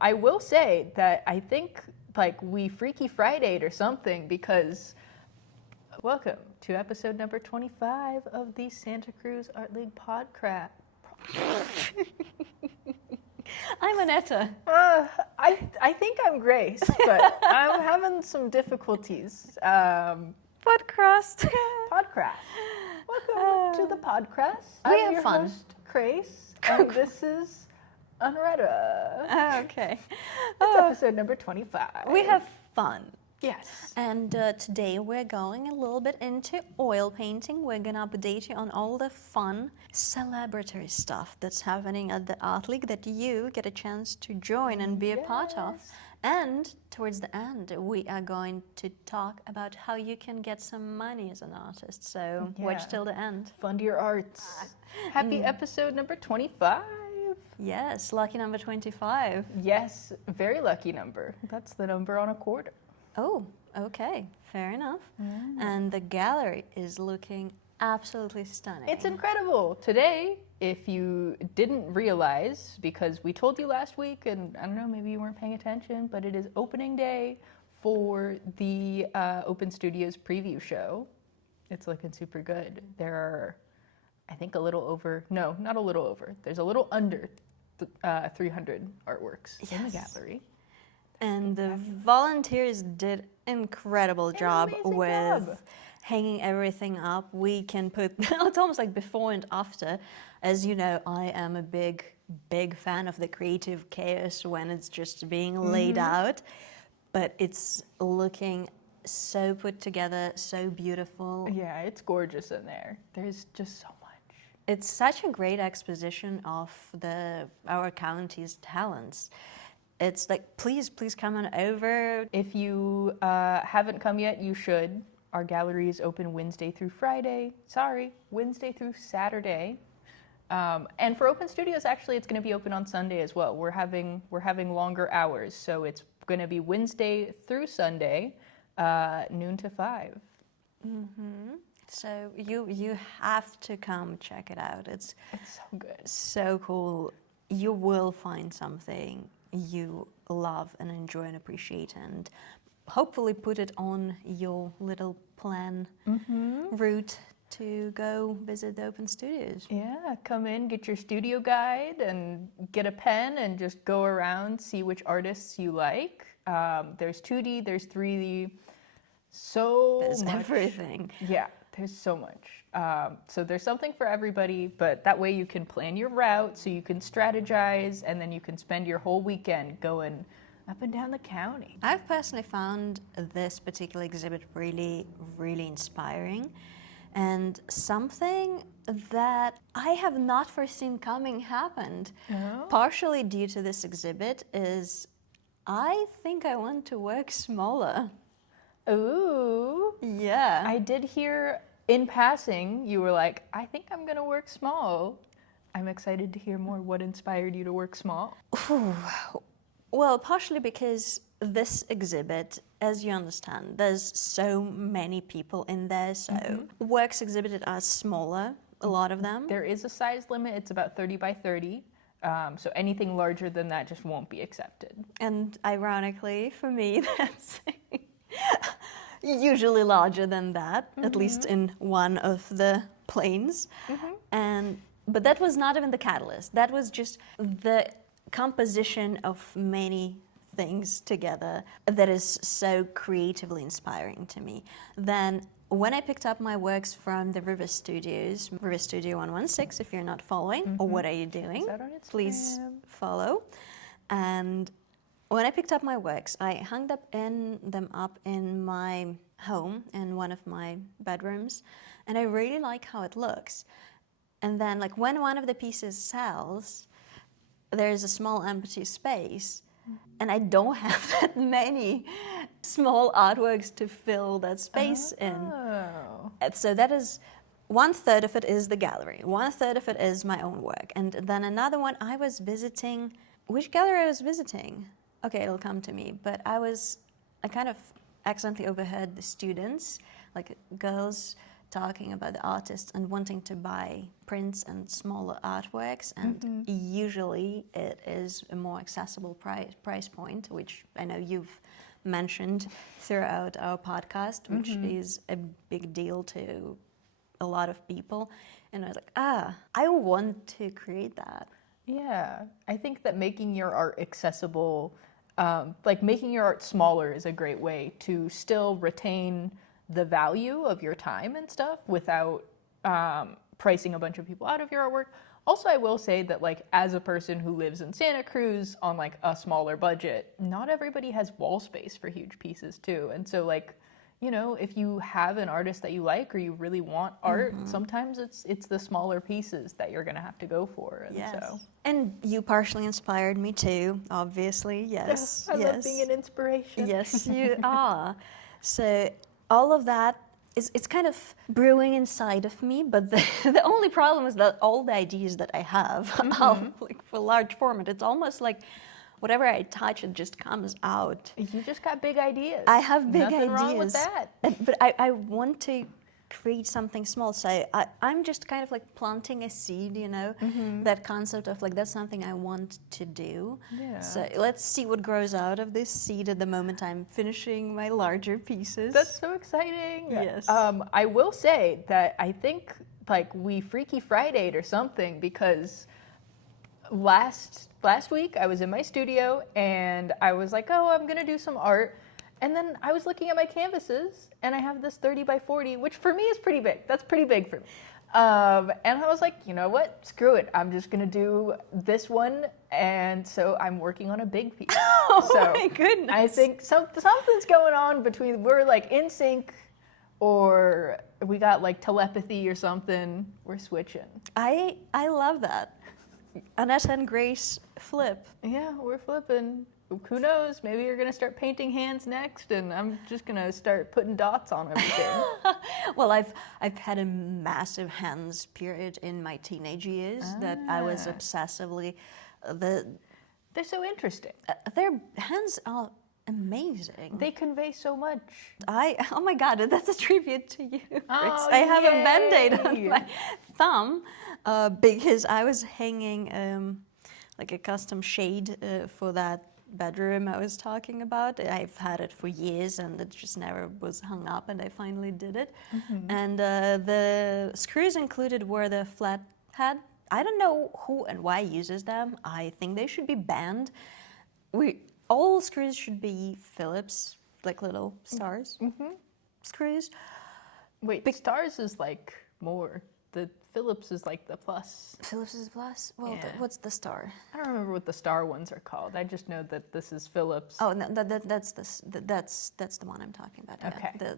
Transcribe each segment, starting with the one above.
I will say that I think like we Freaky Friday'd or something, because welcome to episode number 25 of the Santa Cruz Art League podcast. I'm Anetta. I think I'm Grace, but I'm having some difficulties. Podcast. Podcast. Welcome to the podcast. We I'm have your fun. host, Grace, and this is Anetta. Okay. It's episode number 25. We have fun. Yes. And today we're going a little bit into oil painting. We're going to update you on all the fun celebratory stuff that's happening at the Art League that you get a chance to join and be a part of. And towards the end, we are going to talk about how you can get some money as an artist. So watch till the end. Fund your arts. Happy episode number 25. Yes, lucky number 25. Yes, very lucky number. That's the number on a quarter. Oh, okay, fair enough. And the gallery is looking absolutely stunning. It's incredible. Today, if you didn't realize, because we told you last week, and I don't know, maybe you weren't paying attention, but it is opening day for the Open Studios preview show. It's looking super good. There are, I think, a little over, no, not a little over. There's a little under 300 artworks in the gallery. And the volunteers did incredible job with hanging everything up. We can put, it's almost like before and after. As you know, I am a big fan of the creative chaos when it's just being laid out. But it's looking so put together, so beautiful. Yeah, it's gorgeous in there. There's just so much. It's such a great exposition of our county's talents. It's like, please come on over. If you haven't come yet, you should. Our gallery is open Wednesday through Friday. Wednesday through Saturday. And for Open Studios, actually, it's going to be open on Sunday as well. We're having longer hours, so it's going to be Wednesday through Sunday, noon to 5. So you have to come check it out. It's so good, so cool. You will find something you love and enjoy and appreciate, and hopefully put it on your little plan route to go visit the Open Studios. Yeah, come in, get your studio guide, and get a pen and just go around, see which artists you like. There's 2D, there's 3D, There's much. everything. Yeah, there's so much. So there's something for everybody, but that way you can plan your route, so you can strategize, and then you can spend your whole weekend going up and down the county. I've personally found this particular exhibit really, really inspiring, and something that I have not foreseen coming happened. Partially due to this exhibit is I think I want to work smaller. Ooh. Yeah. I did hear in passing, you were like, I think I'm going to work small. I'm excited to hear more. What inspired you to work small? Well, partially because this exhibit, as you understand, there's so many people in there, so works exhibited are smaller, a lot of them. There is a size limit. It's about 30 by 30. So anything larger than that just won't be accepted. And ironically, for me, that's usually larger than that, at least in one of the planes. But that was not even the catalyst. That was just the composition of many things together that is so creatively inspiring to me. Then when I picked up my works from the River Studios, River Studio 116, if you're not following, or what are you doing? Is that on Instagram? Please follow. And when I picked up my works, I hung them up in my home, in one of my bedrooms, and I really like how it looks. And then, like, when one of the pieces sells, there's a small empty space, and I don't have that many small artworks to fill that space in. And so that is 1/3 of it is the gallery, 1/3 of it is my own work, and then another one I was visiting. Which gallery I was visiting? Okay, it'll come to me. But I kind of accidentally overheard the students, like girls talking about the artists and wanting to buy prints and smaller artworks, and usually it is a more accessible price point, which I know you've mentioned throughout our podcast, which is a big deal to a lot of people. And I was like, I want to create that. Yeah, I think that making your art accessible, like making your art smaller, is a great way to still retain the value of your time and stuff without pricing a bunch of people out of your artwork. Also, I will say that, like, as a person who lives in Santa Cruz on like a smaller budget, not everybody has wall space for huge pieces too. And so, like, you know, if you have an artist that you like or you really want art, sometimes it's the smaller pieces that you're gonna have to go for. And so, and you partially inspired me too, obviously. Yes, I love being an inspiration. Yes, you are. So all of that it's kind of brewing inside of me, but the only problem is that all the ideas that I have are like for large format. It's almost like whatever I touch, it just comes out. You just got big ideas. I have big Nothing ideas. wrong with that. But I want to create something small. So I'm just kind of like planting a seed, you know, that concept of like, that's something I want to do. Yeah. So let's see what grows out of this seed at the moment I'm finishing my larger pieces. That's so exciting. Yes. I will say that I think like we Freaky Friday'd or something, because last week I was in my studio and I was like, oh, I'm gonna do some art. And then I was looking at my canvases and I have this 30 by 40, which for me is pretty big. That's pretty big for me. And I was like, you know what? Screw it. I'm just gonna do this one. And so I'm working on a big piece. Oh so my goodness. I think something's going on between, we're like in sync, or we got like telepathy or something. We're switching. I love that. Anetta and Grace flip. Yeah, we're flipping. Who knows? Maybe you're gonna start painting hands next, and I'm just gonna start putting dots on everything. Well, I've had a massive hands period in my teenage years that I was obsessively. Their so interesting. hands are amazing. They convey so much. Oh my God, that's a tribute to you, Chris. Oh, I have yay. a Band-Aid on my thumb because I was hanging like a custom shade for that bedroom I was talking about. I've had it for years and it just never was hung up, and I finally did it. And the screws included were the flat head. I don't know who and why uses them. I think they should be banned. All screws should be Phillips, like little stars screws. Wait, stars is like more. The Phillips is like the plus. Phillips is plus? Well, Yeah. what's the star? I don't remember what the star ones are called. I just know that this is Phillips. Oh, no, that's the one I'm talking about. Yeah. Okay.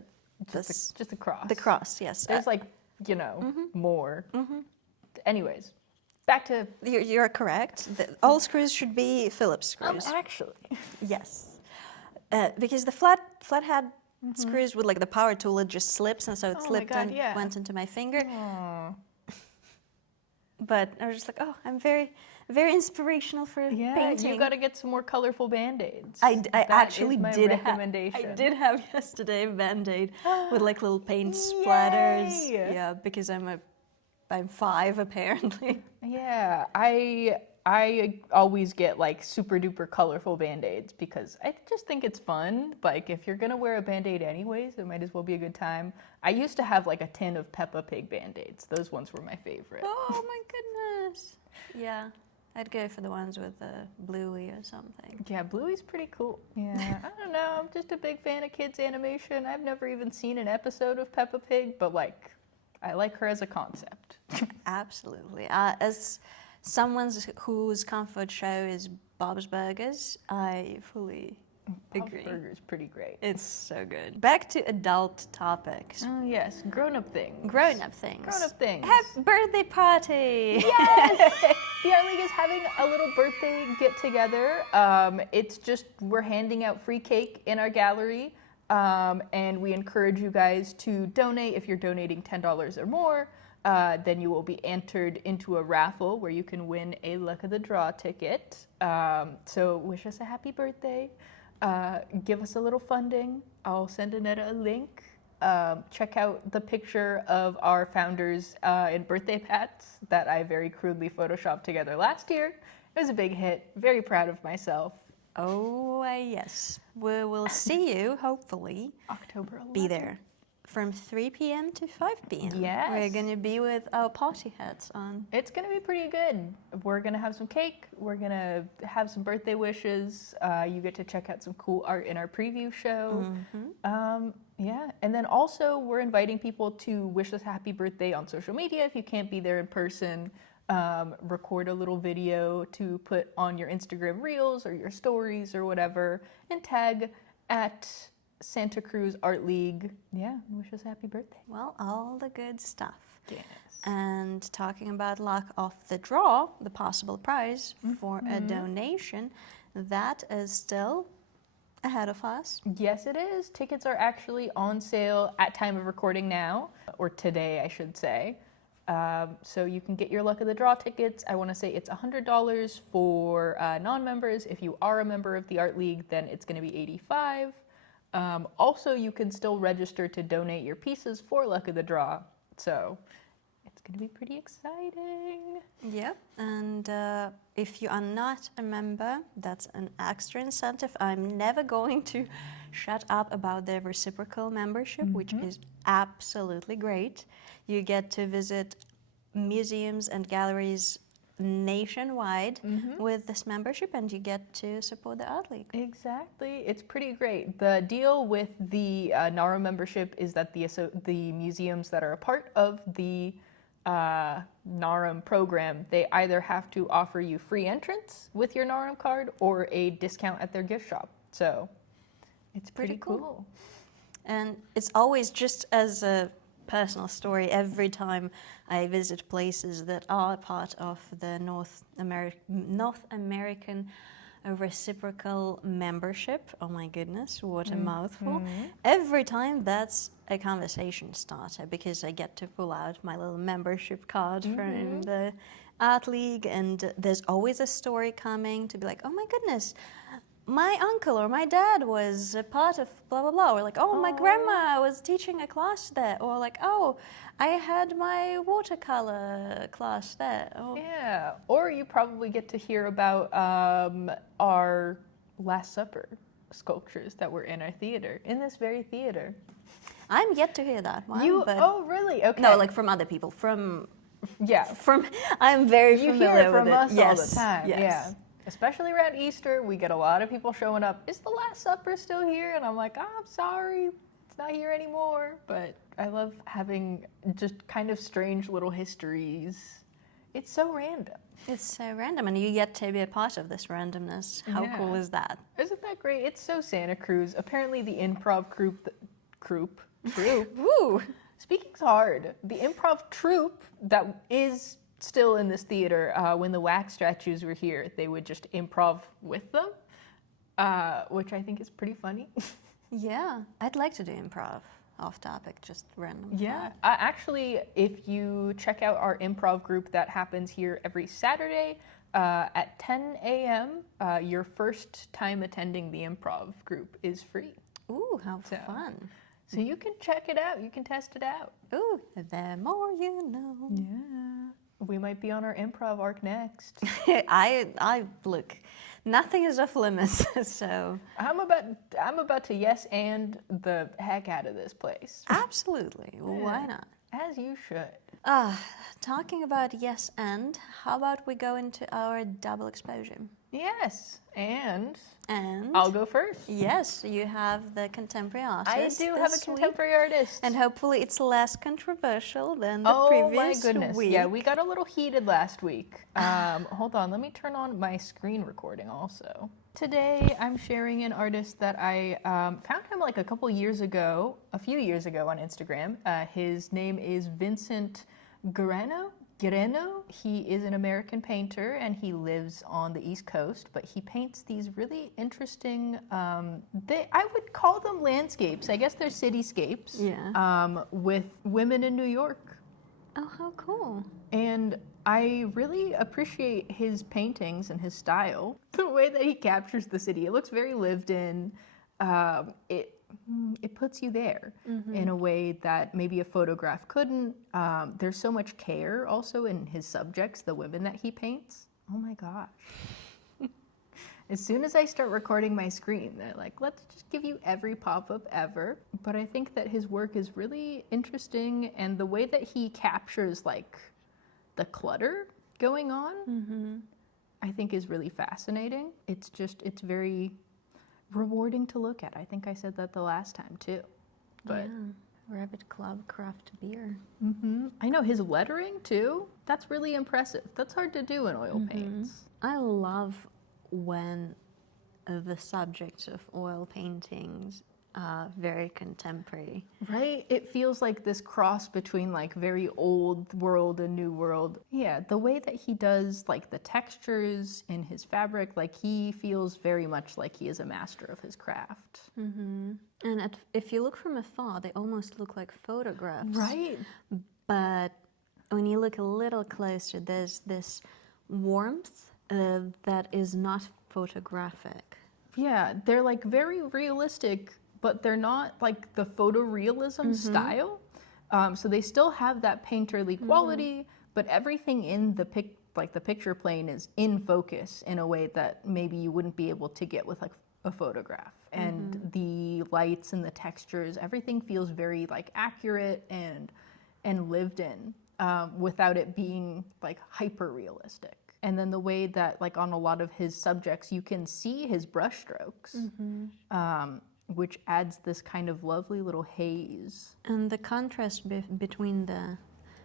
Just a cross. The cross, yes. There's like, you know, more. Anyways, back to... You're correct. All screws should be Phillips screws. Actually. Yes. Because the flathead screws with like the power tool, it just slips, and so it slipped and went into my finger. Aww. But I was just like, oh, I'm very, very inspirational for painting. You got to get some more colorful Band-Aids. I That actually is my did recommendation. I did have yesterday a Band-Aid with like little paint splatters. Yay! Yeah, because I'm 5 apparently. Yeah, I always get like super duper colorful Band-Aids because I just think it's fun. Like if you're gonna wear a Band-Aid anyways, it might as well be a good time. I used to have like a tin of Peppa Pig Band-Aids. Those ones were my favorite. Oh my goodness. Yeah, I'd go for the ones with Bluey or something. Yeah, Bluey's pretty cool. Yeah, I don't know. I'm just a big fan of kids animation. I've never even seen an episode of Peppa Pig, but like, I like her as a concept. Absolutely. As someone whose comfort show is Bob's Burgers, I fully agree. Bob's Burger's pretty great. It's so good. Back to adult topics. Oh yes, grown-up things. Grown-up things. Grown-up things. Happy birthday party! Yes! The Art League is having a little birthday get-together. It's just, we're handing out free cake in our gallery. And we encourage you guys to donate. If you're donating $10 or more, then you will be entered into a raffle where you can win a Luck of the Draw ticket. So wish us a happy birthday. Give us a little funding. I'll send Anetta a link. check out the picture of our founders in birthday hats that I very crudely photoshopped together last year. It was a big hit. Very proud of myself. Oh, yes. We will see you, hopefully, October 11th. be there from 3 p.m. to 5 p.m. Yes. We're going to be with our party hats on. It's going to be pretty good. We're going to have some cake. We're going to have some birthday wishes. You get to check out some cool art in our preview show. Yeah, and then also we're inviting people to wish us happy birthday on social media if you can't be there in person. Record a little video to put on your Instagram Reels or your stories or whatever, and tag at Santa Cruz Art League. Yeah, wish us happy birthday. Well, all the good stuff. Yes. And talking about luck of the draw, the possible prize for a donation, that is still ahead of us. Yes, it is. Tickets are actually on sale at time of recording now, or today, I should say. So you can get your Luck of the Draw tickets. I want to say it's $100 for non-members. If you are a member of the Art League, then it's going to be $85. Also, you can still register to donate your pieces for Luck of the Draw. So it's going to be pretty exciting. Yep, and if you are not a member, that's an extra incentive. I'm never going to shut up about the reciprocal membership, which is absolutely great. You get to visit museums and galleries nationwide with this membership, and you get to support the Art League. Exactly. It's pretty great. The deal with the NARA membership is that the museums that are a part of the NARM program, they either have to offer you free entrance with your NARM card or a discount at their gift shop. So it's pretty cool. And it's always, just as a personal story, every time I visit places that are part of the North American reciprocal membership, oh my goodness, what a mouthful. Every time that's a conversation starter, because I get to pull out my little membership card from the Art League, and there's always a story coming to be like, oh my goodness, my uncle or my dad was a part of blah, blah, blah. Or like, oh, my grandma was teaching a class there. Or like, oh, I had my watercolor class there. Or Yeah, or you probably get to hear about our Last Supper sculptures that were in our theater, in this very theater. I'm yet to hear that one. Oh, really? Okay. No, like from other people. Yeah. I'm very You familiar hear it from with us it. all the time. Yes. Yeah. Especially around Easter, we get a lot of people showing up. Is the Last Supper still here? And I'm like, oh, I'm sorry, it's not here anymore. But I love having just kind of strange little histories. It's so random. It's so random, and you get to be a part of this randomness. How cool is that? Isn't that great? It's so Santa Cruz. Apparently the improv troupe. Woo! Speaking's hard. The improv troupe that is still in this theater, when the wax statues were here, they would just improv with them, which I think is pretty funny. Yeah, I'd like to do improv. Off topic, just random. Yeah, actually, if you check out our improv group that happens here every Saturday at 10 a.m., your first time attending the improv group is free. Ooh, how fun. So you can check it out. You can test it out. Ooh, the more you know. Yeah. We might be on our improv arc next. I look, nothing is off limits, so. I'm about to yes and the heck out of this place. Absolutely, why not? As you should. Talking about yes and, how about we go into our double exposure? Yes, and And I'll go first. yes, you have the contemporary artist. I do have a this week. contemporary artist. And hopefully it's less controversial than the Oh previous my goodness. week. Yeah, we got a little heated last week. Hold on, let me turn on my screen recording also. Today I'm sharing an artist that I found him like a few years ago on Instagram. His name is Vincent Giarrano. He is an American painter and he lives on the East Coast, but he paints these really interesting, I would call them landscapes. I guess they're cityscapes. Yeah. With women in New York. Oh, how cool. And I really appreciate his paintings and his style. The way that he captures the city. It looks very lived in. it puts you there in a way that maybe a photograph couldn't. There's so much care also in his subjects, the women that he paints. Oh my gosh. As soon as I start recording my screen, they're like, let's just give you every pop-up ever. But I think that his work is really interesting, and the way that he captures like the clutter going on, I think is really fascinating. It's very rewarding to look at. I think I said that the last time too. But Rabbit Club craft beer. I know his lettering too. That's really impressive. That's hard to do in oil paints. I love when the subjects of oil paintings are very contemporary. Right? It feels like this cross between like very old world and new world. Yeah, the way that he does like the textures in his fabric, like he feels very much like he is a master of his craft. And if you look from afar, they almost look like photographs. Right? But when you look a little closer, there's this warmth that is not photographic. Yeah, they're like very realistic, but they're not like the photorealism style. So they still have that painterly quality, but everything in the picture plane is in focus in a way that maybe you wouldn't be able to get with like a photograph. And the lights and the textures, everything feels very like accurate and lived in, without it being like hyper realistic. And then the way that like on a lot of his subjects, you can see his brush strokes, which adds this kind of lovely little haze. And the contrast between the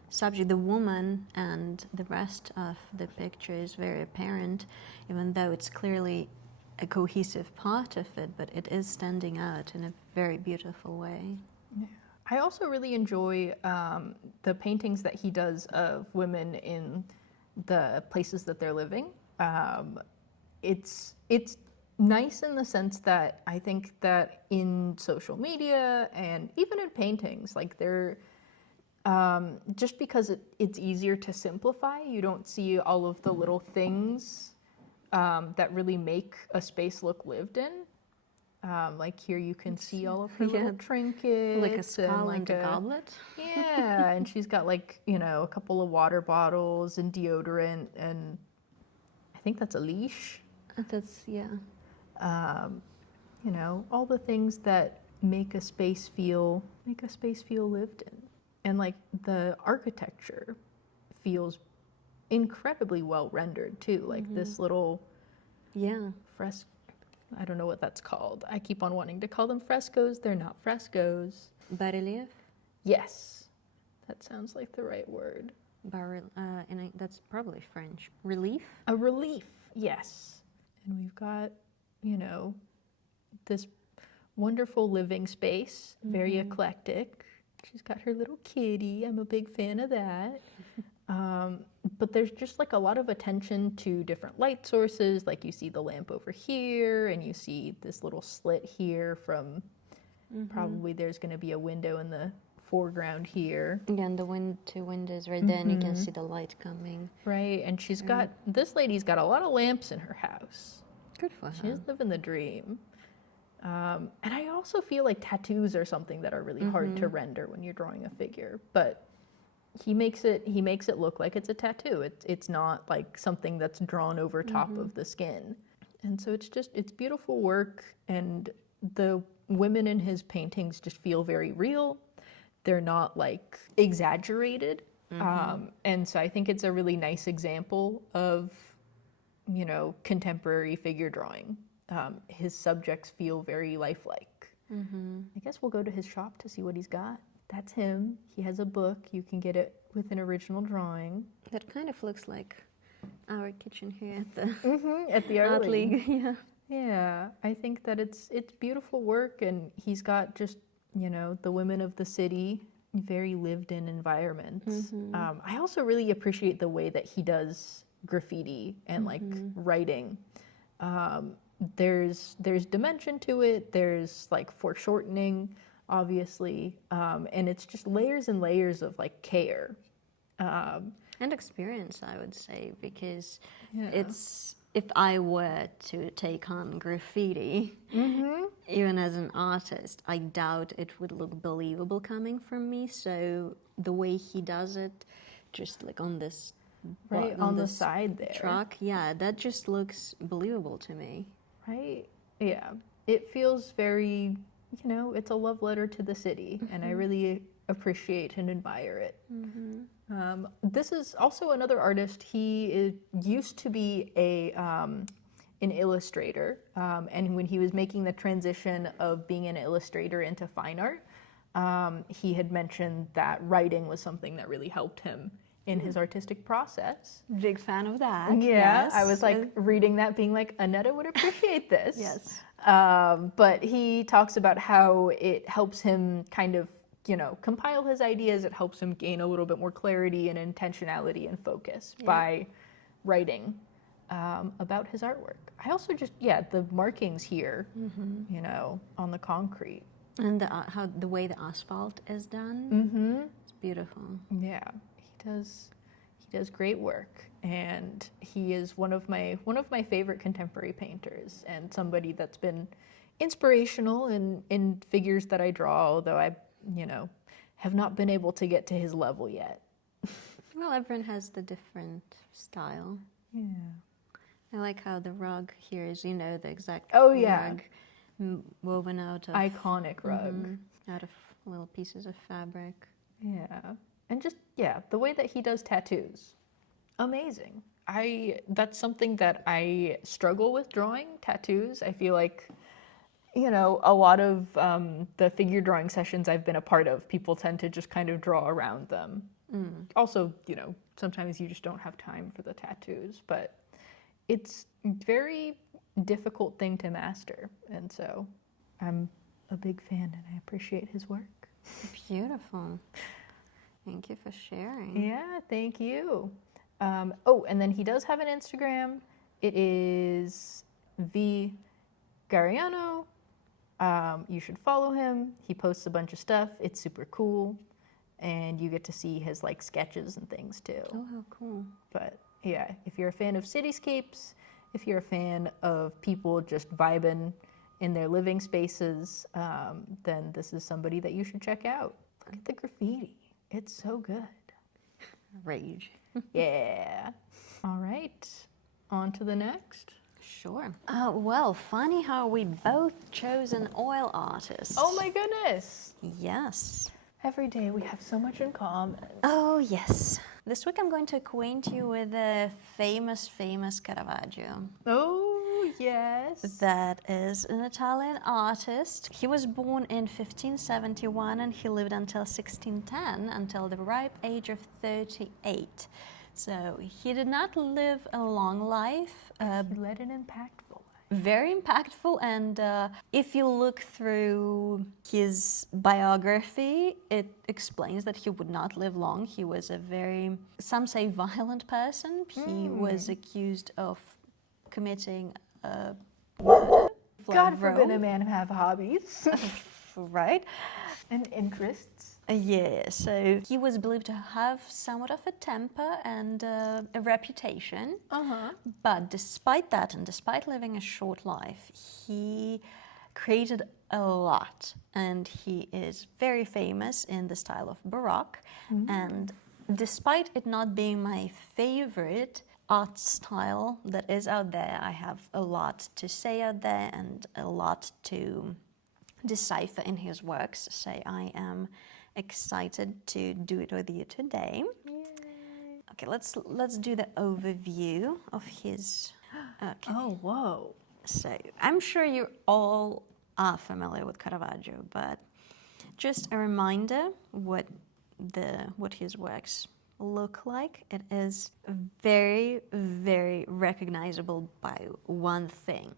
subject, the woman, and the rest of the picture is very apparent, even though it's clearly a cohesive part of it, but it is standing out in a very beautiful way. Yeah. I also really enjoy the paintings that he does of women in the places that they're living. It's nice in the sense that I think that in social media and even in paintings, like they're just because it's easier to simplify, you don't see all of the little things that really make a space look lived in. Like here you can see all of her little trinkets. Like a skull and a goblet. Yeah, and she's got like, a couple of water bottles and deodorant, and I think that's a leash. That's, yeah. All the things that make a space feel lived in. And like the architecture feels incredibly well rendered too. Like this little fresco. I don't know what that's called. I keep on wanting to call them frescoes. They're not frescoes. Bas-relief? Yes. That sounds like the right word. That's probably French. Relief? A relief, yes. And we've got, this wonderful living space, very eclectic. She's got her little kitty. I'm a big fan of that. But there's just like a lot of attention to different light sources. Like you see the lamp over here, and you see this little slit here from probably there's going to be a window in the foreground here. Yeah, and the two windows right there, and you can see the light coming. Right, and this lady's got a lot of lamps in her house. Good for her. She's living the dream. And I also feel like tattoos are something that are really hard to render when you're drawing a figure, but he makes it look like it's a tattoo. It's not like something that's drawn over top of the skin. And so it's beautiful work, and the women in his paintings just feel very real. They're not like exaggerated. And so I think it's a really nice example of, contemporary figure drawing. His subjects feel very lifelike. I guess we'll go to his shop to see what he's got. That's him. He has a book. You can get it with an original drawing. That kind of looks like our kitchen here at the at the Art League. Yeah. Yeah, I think that it's beautiful work, and he's got just the women of the city, very lived-in environments. I also really appreciate the way that he does graffiti and like writing. There's dimension to it. There's like foreshortening, obviously, and it's just layers and layers of like care and experience, I would say, because it's if I were to take on graffiti, even as an artist, I doubt it would look believable coming from me. So the way he does it, just like on this Right on the side there. truck, yeah, that just looks believable to me. Right? Yeah. It feels very, you know, it's a love letter to the city, and I really appreciate and admire it. This is also another artist. He used to be an illustrator, and when he was making the transition of being an illustrator into fine art, he had mentioned that writing was something that really helped him in his artistic process. Big fan of that. Yeah, yes. I was like reading that, being like, Anetta would appreciate this. Yes. But he talks about how it helps him kind of, you know, compile his ideas. It helps him gain a little bit more clarity and intentionality and focus by writing about his artwork. I also just, the markings here, you know, on the concrete. And how the way the asphalt is done, it's beautiful. Yeah, he does great work, and he is one of my favorite contemporary painters, and somebody that's been inspirational in figures that I draw, although I, you know, have not been able to get to his level yet. Well, everyone has the different style. Yeah. I like how the rug here is, you know, the exact yeah. rug woven out of Iconic rug. out of little pieces of fabric. Yeah. And just, the way that he does tattoos, amazing. That's something that I struggle with drawing, tattoos. I feel like, you know, a lot of the figure drawing sessions I've been a part of, people tend to just kind of draw around them. Also, you know, sometimes you just don't have time for the tattoos, but it's a very difficult thing to master. And so I'm a big fan and I appreciate his work. Beautiful. Giarrano for sharing. Yeah, thank you. And then he does have an Instagram. It is Giarrano. You should follow him. He posts a bunch of stuff. It's super cool. And you get to see his like sketches and things too. Oh, how cool. But yeah, if you're a fan of cityscapes, if you're a fan of people just vibing in their living spaces, then this is somebody that you should check out. Look at the graffiti. It's so good. Rage. Yeah. All right. On to the next. Sure. Well, funny how we both chose an oil artist. Oh my goodness. Yes. Every day we have so much in common. Oh, yes. This week I'm going to acquaint you with a famous Caravaggio. Oh, yes. That is an Italian artist. He was born in 1571 and he lived until 1610, until the ripe age of 38. So he did not live a long life. He led an impactful life. Very impactful, and if you look through his biography, it explains that he would not live long. He was a very, some say, violent person. He was accused of committing a murder. God forbid a man have hobbies. Right? And interests. Yeah, so he was believed to have somewhat of a temper and a reputation. But despite that, and despite living a short life, he created a lot. And he is very famous in the style of Baroque. And despite it not being my favorite art style that is out there, I have a lot to say out there and a lot to decipher in his works. So I am excited to do it with you today. Yay. Okay, let's do the overview of his. Okay. Oh, whoa. So I'm sure you all are familiar with Caravaggio, but just a reminder what his works look like. It is very, very recognizable by one thing: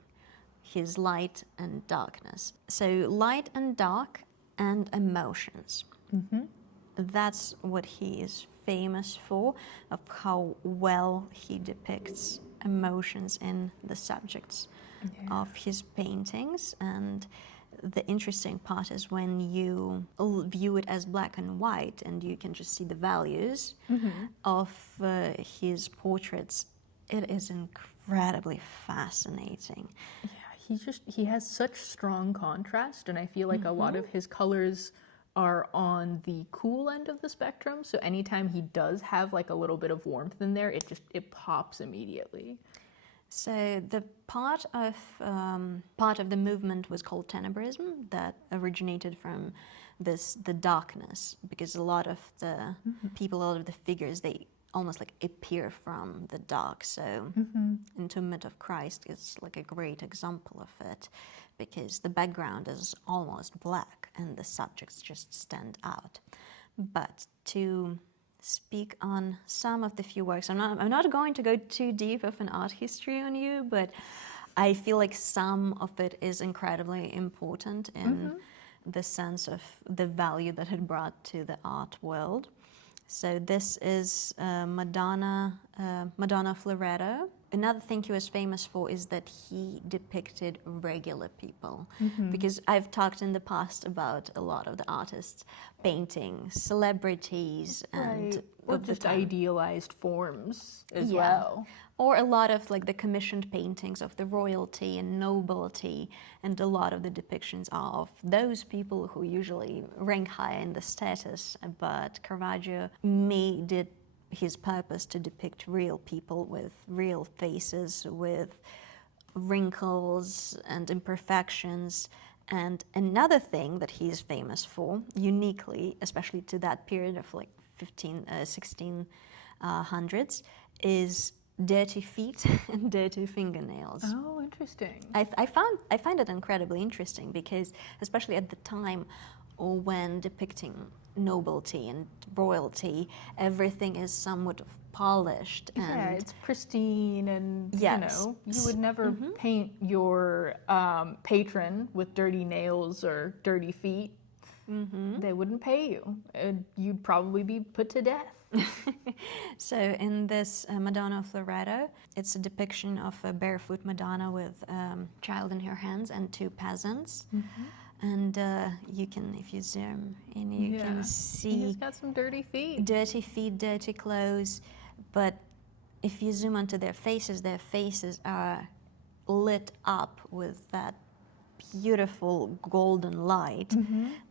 his light and darkness. So light and dark and emotions. That's what he is famous for, of how well he depicts emotions in the subjects of his paintings. And the interesting part is when you view it as black and white and you can just see the values of his portraits It is incredibly fascinating. Yeah, he has such strong contrast, and I feel like a lot of his colors are on the cool end of the spectrum. So anytime he does have like a little bit of warmth in there, it pops immediately. So the part of the movement was called tenebrism, that originated from the darkness, because a lot of the people, a lot of the figures, they almost like appear from the dark. So Entombment of Christ is like a great example of it, because the background is almost black and the subjects just stand out. But to speak on some of the few works, I'm not going to go too deep of an art history on you, but I feel like some of it is incredibly important in the sense of the value that it brought to the art world. So this is Madonna Floretto. Another thing he was famous for is that he depicted regular people, because I've talked in the past about a lot of the artists painting celebrities and or just idealized forms as Yeah. well. Or a lot of like the commissioned paintings of the royalty and nobility, and a lot of the depictions are of those people who usually rank high in the status. But Caravaggio made it his purpose to depict real people with real faces, with wrinkles and imperfections. And another thing that he is famous for, uniquely, especially to that period of like 1600s, is dirty feet and dirty fingernails. Oh, interesting. I find it incredibly interesting, because especially at the time when depicting nobility and royalty, everything is somewhat polished and Yeah, it's pristine, and Yes. you would never paint your patron with dirty nails or dirty feet. They wouldn't pay you. You'd probably be put to death. So in this Madonna Floretto, it's a depiction of a barefoot Madonna with a child in her hands and two peasants. And you can, if you zoom in, you can see He's got some dirty feet. dirty clothes. But if you zoom onto their faces are lit up with that beautiful golden light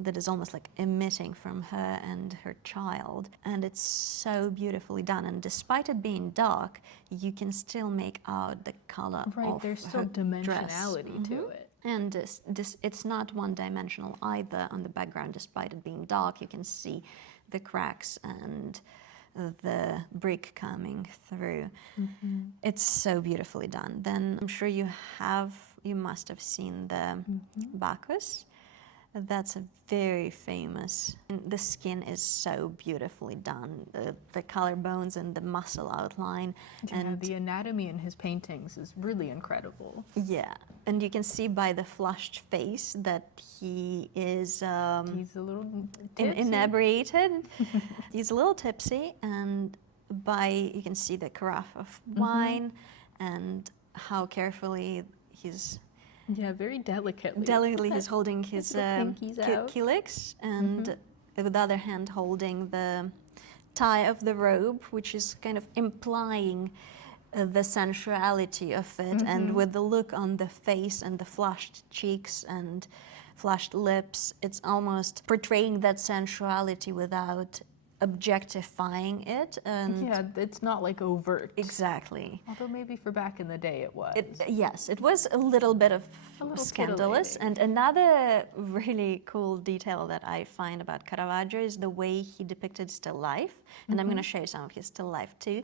that is almost like emitting from her and her child. And it's so beautifully done. And despite it being dark, you can still make out the color of There's still her dimensionality dress. to it. And it's not one-dimensional either on the background. Despite it being dark, you can see the cracks and the brick coming through. It's so beautifully done. Then I'm sure you must have seen the Bacchus. That's a very famous. And the skin is so beautifully done. The collarbones and the muscle outline. Yeah, And the anatomy in his paintings is really incredible. yeah, and you can see by the flushed face that he is He's a little tipsy. inebriated. He's a little tipsy, and you can see the carafe of wine and how carefully he's very delicately. he's holding his the pinkies out. calyx, and with the other hand holding the tie of the robe, which is kind of implying the sensuality of it. And with the look on the face and the flushed cheeks and flushed lips, it's almost portraying that sensuality without objectifying it. And Yeah, it's not like overt. exactly. Although maybe for back in the day it was. Yes, it was a little bit of A little scandalous. titillating. And another really cool detail that I find about Caravaggio is the way he depicted still life. And I'm going to show you some of his still life too.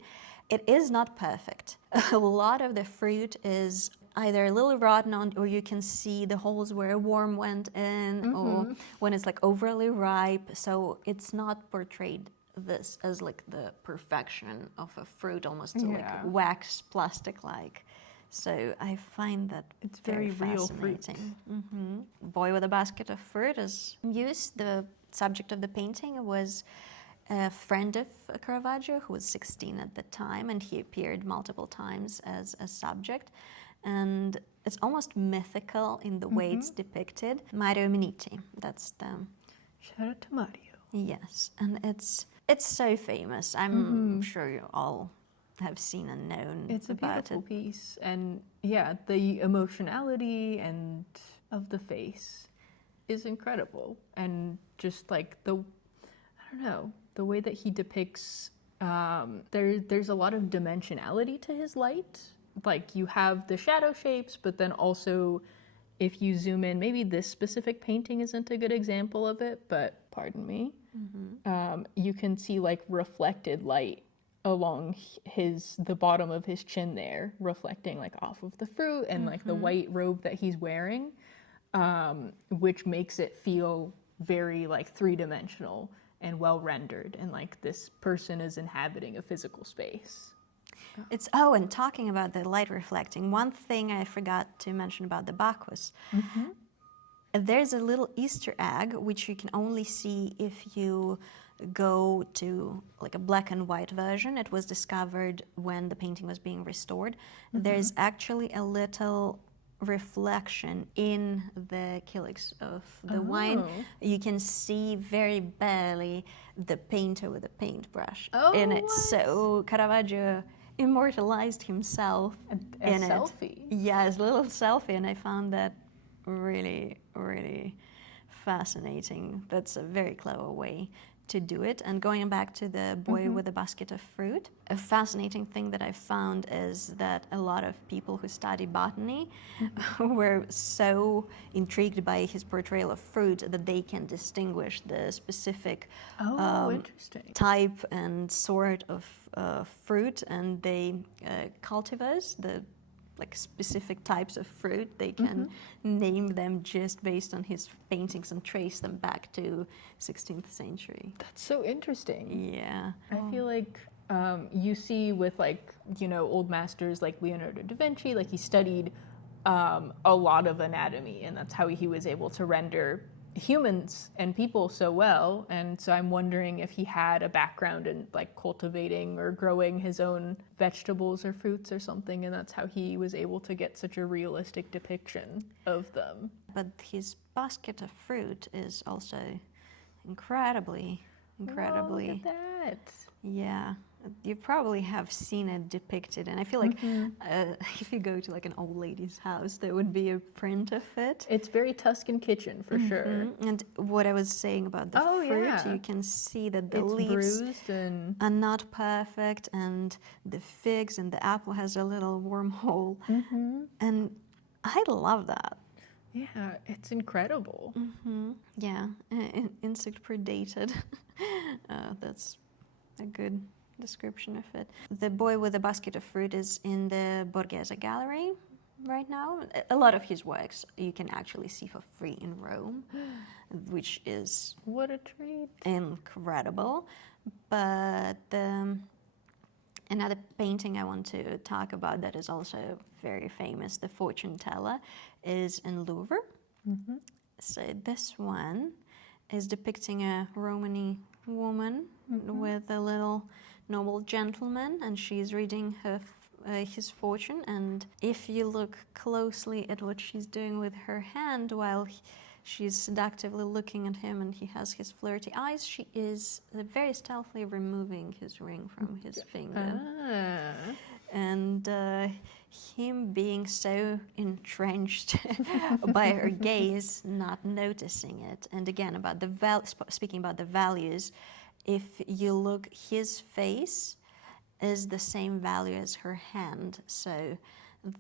It is not perfect. A lot of the fruit is either a little rotten, or you can see the holes where a worm went in, or when it's like overly ripe. So it's not portrayed this as like the perfection of a fruit, almost like wax plastic-like. So I find that It's very real fruit. fascinating. Boy with a basket of fruit is used. The subject of the painting was a friend of Caravaggio who was 16 at the time, and he appeared multiple times as a subject. And it's almost mythical in the way it's depicted. Mario Minetti, that's the... Shout out to Mario. Yes, and it's so famous. I'm sure you all have seen and known It's a about beautiful it. piece, and yeah, the emotionality and of the face is incredible, and just like I don't know, the way that he depicts, there's a lot of dimensionality to his light. Like you have the shadow shapes, but then also if you zoom in, maybe this specific painting isn't a good example of it, but pardon me, you can see like reflected light along the bottom of his chin there, reflecting like off of the fruit and like the white robe that he's wearing, which makes it feel very like three-dimensional and well rendered, and like this person is inhabiting a physical space. And talking about the light reflecting, one thing I forgot to mention about the Bacchus. There's a little Easter egg which you can only see if you go to like a black and white version. It was discovered when the painting was being restored. There's actually a little reflection in the calyx of the wine. You can see very barely the painter with a paintbrush in it. So Caravaggio immortalized himself in selfie. it. Yeah, his little selfie, and I found that really, really fascinating. That's a very clever way to do it. And going back to the boy with a basket of fruit, a fascinating thing that I found is that a lot of people who study botany were so intrigued by his portrayal of fruit that they can distinguish the specific Interesting. type and sort of fruit, and they cultivars, the like specific types of fruit, they can name them just based on his paintings and trace them back to 16th century. That's so interesting. Yeah. I feel like you see with like, you know, old masters like Leonardo da Vinci, like he studied a lot of anatomy, and that's how he was able to render humans and people so well. And so I'm wondering if he had a background in like cultivating or growing his own vegetables or fruits or something, and that's how he was able to get such a realistic depiction of them. But his basket of fruit is also incredibly. Whoa, look at that. Yeah, you probably have seen it depicted, and I feel like if you go to like an old lady's house, there would be a print of it. It's very Tuscan kitchen for sure. And what I was saying about the fruit, you can see that the It's leaves bruised and are not perfect, and the figs and the apple has a little wormhole, and I love that. yeah, it's incredible. Yeah, insect predated. That's a good description of it. The boy with the basket of fruit is in the Borghese Gallery right now. A lot of his works you can actually see for free in Rome, which is What a treat. incredible. But another painting I want to talk about that is also very famous, the Fortune Teller, is in Louvre. So this one is depicting a Romany woman with a little noble gentleman, and she's reading his fortune. And if you look closely at what she's doing with her hand while she's seductively looking at him and he has his flirty eyes, she is very stealthily removing his ring from his finger. And him being so entrenched by her gaze, not noticing it. And again, about speaking about the values, if you look, his face is the same value as her hand, so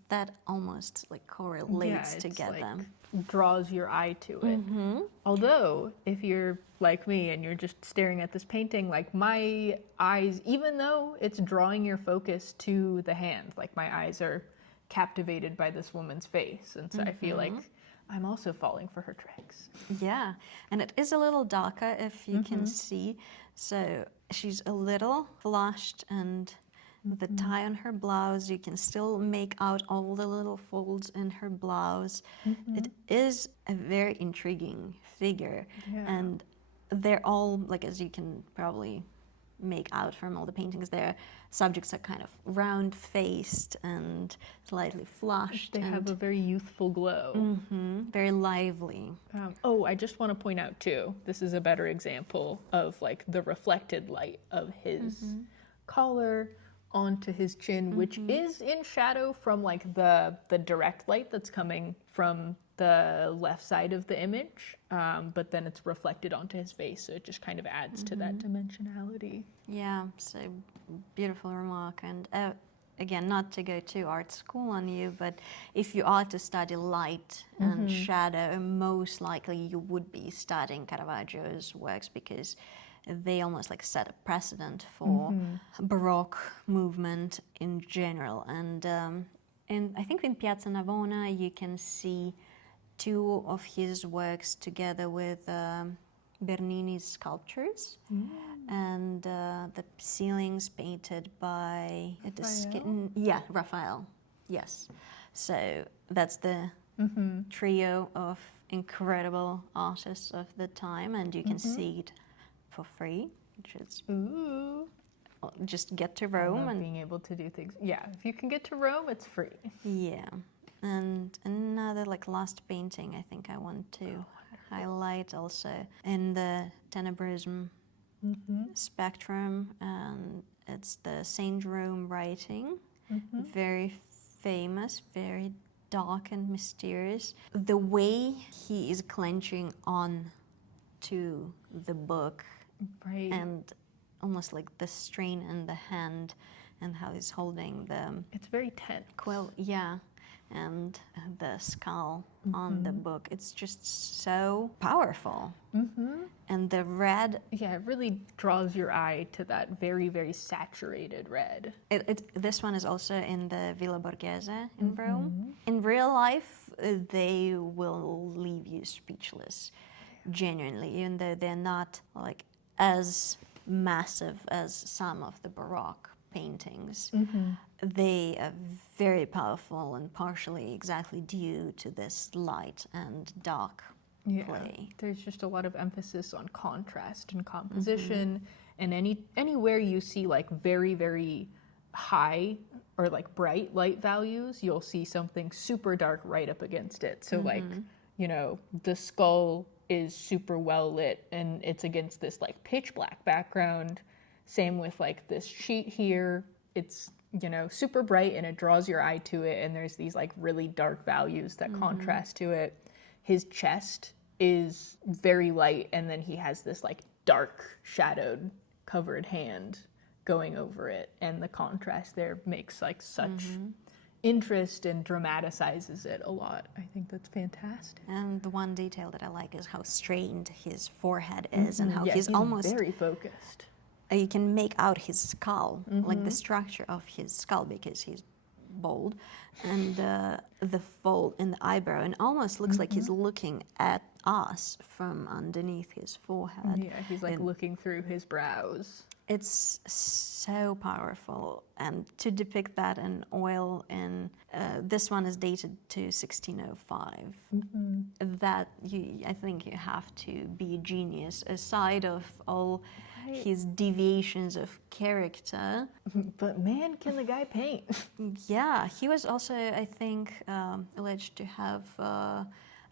that almost like correlates together. Like, draws your eye to it. Although, if you're like me and you're just staring at this painting, like my eyes, even though it's drawing your focus to the hand, like my eyes are captivated by this woman's face, and so I feel like I'm also falling for her tricks. Yeah, and it is a little darker if you can see. So she's a little flushed, and the tie on her blouse, you can still make out all the little folds in her blouse. It is a very intriguing figure, and they're all, like, as you can probably make out from all the paintings, their subjects are kind of round-faced and slightly flushed. They have a very youthful glow. Very lively. I just want to point out too, this is a better example of like the reflected light of his collar onto his chin, which is in shadow from like the direct light that's coming from the left side of the image, but then it's reflected onto his face, so it just kind of adds to that dimensionality. Yeah, so beautiful remark. And again, not to go to art school on you, but if you are to study light and shadow, most likely you would be studying Caravaggio's works, because they almost like set a precedent for Baroque movement in general. And I think in Piazza Navona you can see two of his works together with Bernini's sculptures, and the ceilings painted by Raphael. Yes, so that's the trio of incredible artists of the time, and you can see it for free, which is just get to Rome and being able to do things. Yeah, if you can get to Rome, it's free. Yeah, and another like last painting I think I want to highlight also in the Tenebrism spectrum, and it's the Saint Jerome writing, very famous, very dark and mysterious. The way he is clenching on to the book, Right. and almost like the strain in the hand, and how he's holding the It's very tense. quill, and the skull on the book. It's just so powerful. And the red, Yeah, it really draws your eye to that very, very saturated red. this one is also in the Villa Borghese in Rome. In real life, they will leave you speechless, genuinely, even though they're not like as massive as some of the Baroque paintings. They are very powerful, and partially exactly due to this light and dark play. There's just a lot of emphasis on contrast and composition, and anywhere you see like very, very high or like bright light values, you'll see something super dark right up against it. So like, you know, the skull is super well lit and it's against this like pitch black background. Same with like this sheet here. It's, you know, super bright and it draws your eye to it, and there's these like really dark values that contrast to it. His chest is very light, and then he has this like dark shadowed covered hand going over it, and the contrast there makes like such interest and dramatizes it a lot. I think that's fantastic. And the one detail that I like is how strained his forehead is, and how he's almost very focused. You can make out his skull, like the structure of his skull, because he's bald, and the fold in the eyebrow, and almost looks like he's looking at us from underneath his forehead. Yeah, he's like looking through his brows. It's so powerful, and to depict that in oil, and this one is dated to 1605. That I think you have to be a genius, aside of all his deviations of character. But man, can the guy paint? Yeah, he was also, I think, alleged to have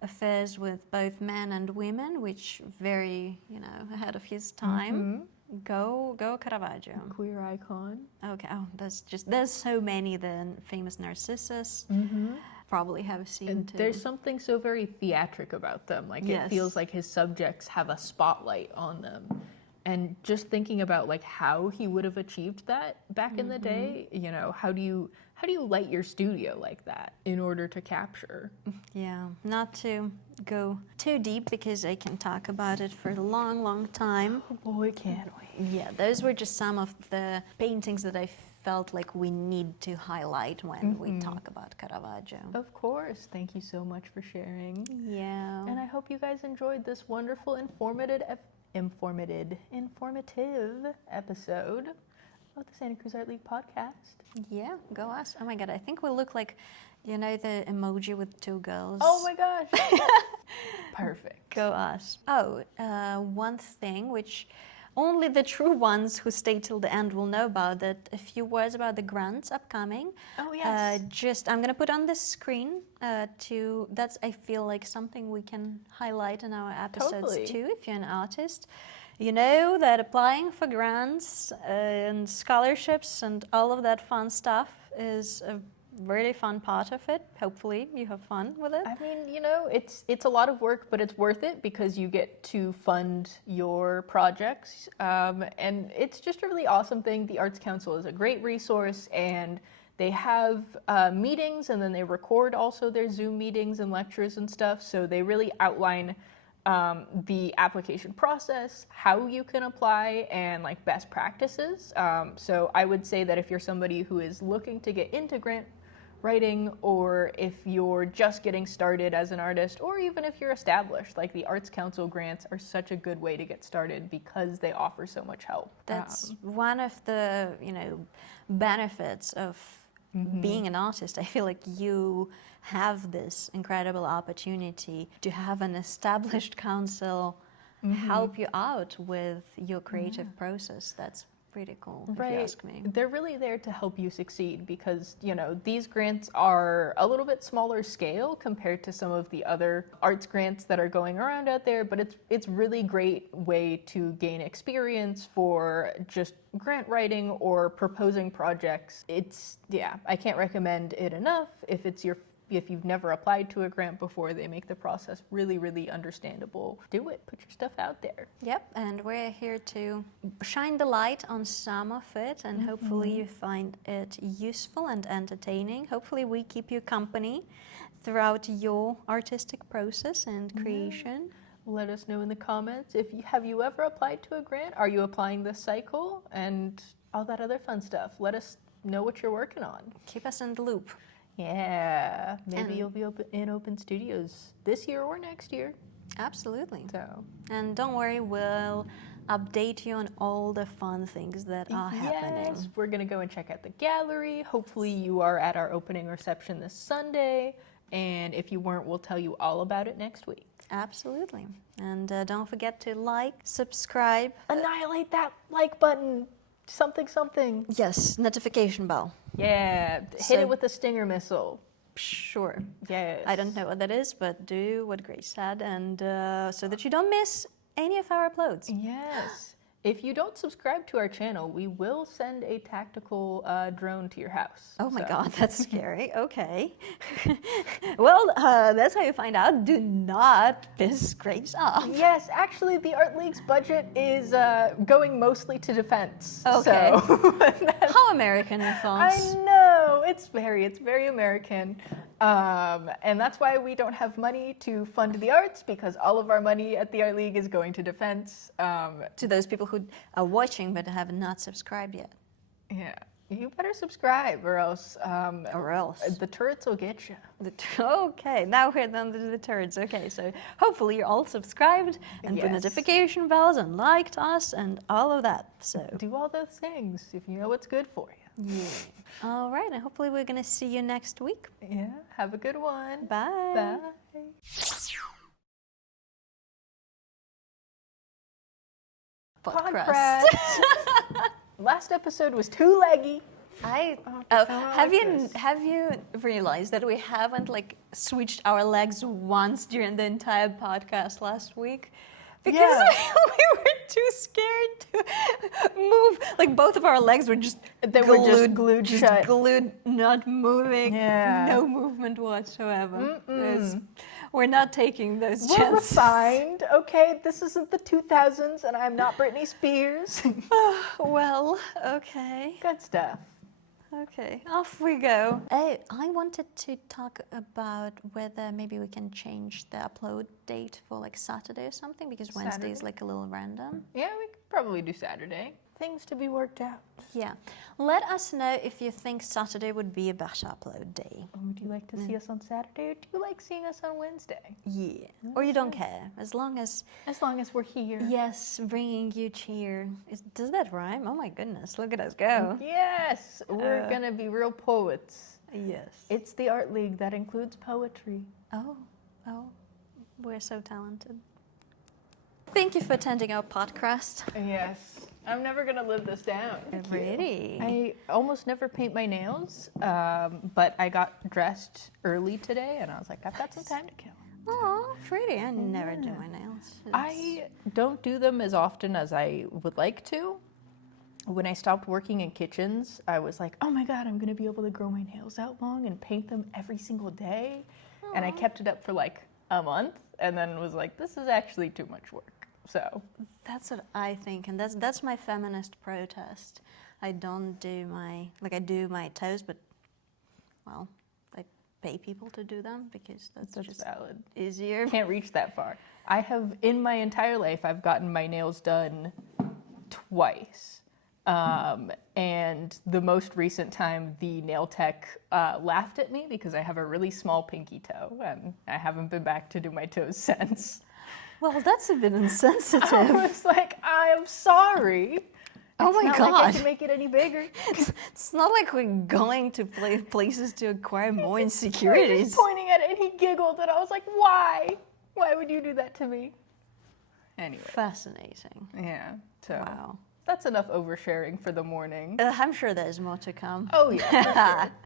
affairs with both men and women, which very, ahead of his time. Go Caravaggio. Queer icon. Okay, there's so many. The famous Narcissus. Probably have seen And too. there's something so very theatric about them. Like it feels like his subjects have a spotlight on them. And just thinking about like how he would have achieved that back in the day, how do you light your studio like that in order to capture? Yeah, not to go too deep, because I can talk about it for a long, long time. Oh boy, can we? Yeah, those were just some of the paintings that I felt like we need to highlight when we talk about Caravaggio. Of course. Thank you so much for sharing. Yeah. And I hope you guys enjoyed this wonderful, informative episode of the Santa Cruz Art League podcast. Yeah, go us. Oh my God, I think we look like, the emoji with two girls. Oh my gosh. Perfect. Go us. Oh, one thing which only the true ones who stay till the end will know about, that a few words about the grants upcoming. Oh yes. I'm gonna put on the screen that's, I feel like, something we can highlight in our episodes Totally. too, if you're an artist. you know that applying for grants and scholarships and all of that fun stuff is a really fun part of it. Hopefully you have fun with it. I mean, you know, it's a lot of work, but it's worth it because you get to fund your projects. And it's just a really awesome thing. The Arts Council is a great resource, and they have meetings, and then they record also their Zoom meetings and lectures and stuff. So they really outline the application process, how you can apply, and like best practices. So I would say that if you're somebody who is looking to get into grant writing, or if you're just getting started as an artist, or even if you're established, like the Arts Council grants are such a good way to get started because they offer so much help. That's one of the, you know, benefits of being an artist. I feel like you have this incredible opportunity to have an established council help you out with your creative process. That's pretty cool, if you ask me. They're really there to help you succeed because, you know, these grants are a little bit smaller scale compared to some of the other arts grants that are going around out there, but it's really great way to gain experience for just grant writing or proposing projects. I can't recommend it enough. If you've never applied to a grant before, they make the process really, really understandable. Do it. Put your stuff out there. Yep, and we're here to shine the light on some of it, and hopefully you find it useful and entertaining. Hopefully we keep you company throughout your artistic process and creation. Let us know in the comments. Have you ever applied to a grant? Are you applying this cycle? And all that other fun stuff. Let us know what you're working on. Keep us in the loop. Yeah, maybe you'll be in Open Studios this year or next year. Absolutely. So, and don't worry, we'll update you on all the fun things that are happening. Yes, we're going to go and check out the gallery. Hopefully you are at our opening reception this Sunday. And if you weren't, we'll tell you all about it next week. Absolutely. And don't forget to like, subscribe. Annihilate that like button. Something. Yes, notification bell. Yeah, hit it with the stinger missile. Sure. Yes. I don't know what that is, but do what Grace said, and so that you don't miss any of our uploads. Yes. If you don't subscribe to our channel, we will send a tactical drone to your house. Oh my God, that's scary. Okay. Well, that's how you find out. Do not piss Grace off. Yes, actually, the Art League's budget is going mostly to defense. Okay. So How American of us. I know, it's very American. And that's why we don't have money to fund the arts, because all of our money at the Art League is going to defense. To those people who are watching but have not subscribed yet. Yeah, you better subscribe or else. The turrets will get you. Okay, now we're done with the turds. Okay, so hopefully you're all subscribed and put notification bells and liked us and all of that. So do all those things if you know what's good for you. Yeah. All right, and hopefully we're going to see you next week. Yeah, have a good one. Bye. Bye. Podcast. Last episode was too leggy. Have you realized that we haven't like switched our legs once during the entire podcast last week? Because we were too scared to move. Like both of our legs were just glued shut. Glued, not moving. Yeah. No movement whatsoever. We're not taking those We're chances. refined, okay? This isn't the 2000s, and I'm not Britney Spears. Well, okay. Good stuff. Okay, off we go. I wanted to talk about whether maybe we can change the upload date for like Saturday or something, because Wednesday is like a little random. Yeah, we could probably do Saturday. Things to be worked out. Yeah. Let us know if you think Saturday would be a better upload day. Would you like to see us on Saturday, or do you like seeing us on Wednesday? Yeah. Or you don't care, as long as we're here. Yes, bringing you cheer. Does that rhyme? Oh my goodness, look at us go. Yes, we're gonna be real poets. Yes. It's the Art League that includes poetry. Oh, we're so talented. Thank you for attending our podcast. Yes. I'm never gonna live this down. Really? I almost never paint my nails, but I got dressed early today, and I was like, I've got some time to kill. Oh, pretty. I never do my nails. I don't do them as often as I would like to. When I stopped working in kitchens, I was like, oh my God, I'm going to be able to grow my nails out long and paint them every single day. And I kept it up for like a month and then was like, this is actually too much work. So That's what I think, and that's my feminist protest. I don't do my, like I do my toes, but, well, I pay people to do them because that's just valid. easier. Can't reach that far. I have, in my entire life, I've gotten my nails done twice. And the most recent time, the nail tech laughed at me because I have a really small pinky toe, and I haven't been back to do my toes since. Well, that's a bit insensitive. I was like, I am sorry. Oh my It's not God. like I can make it any bigger. It's not like we're going to places to acquire more He insecurities. was pointing at it and he giggled, and I was like, why? Why would you do that to me? Anyway. Fascinating. Yeah. So Wow. that's enough oversharing for the morning. I'm sure there's more to come. Oh, yeah. For sure.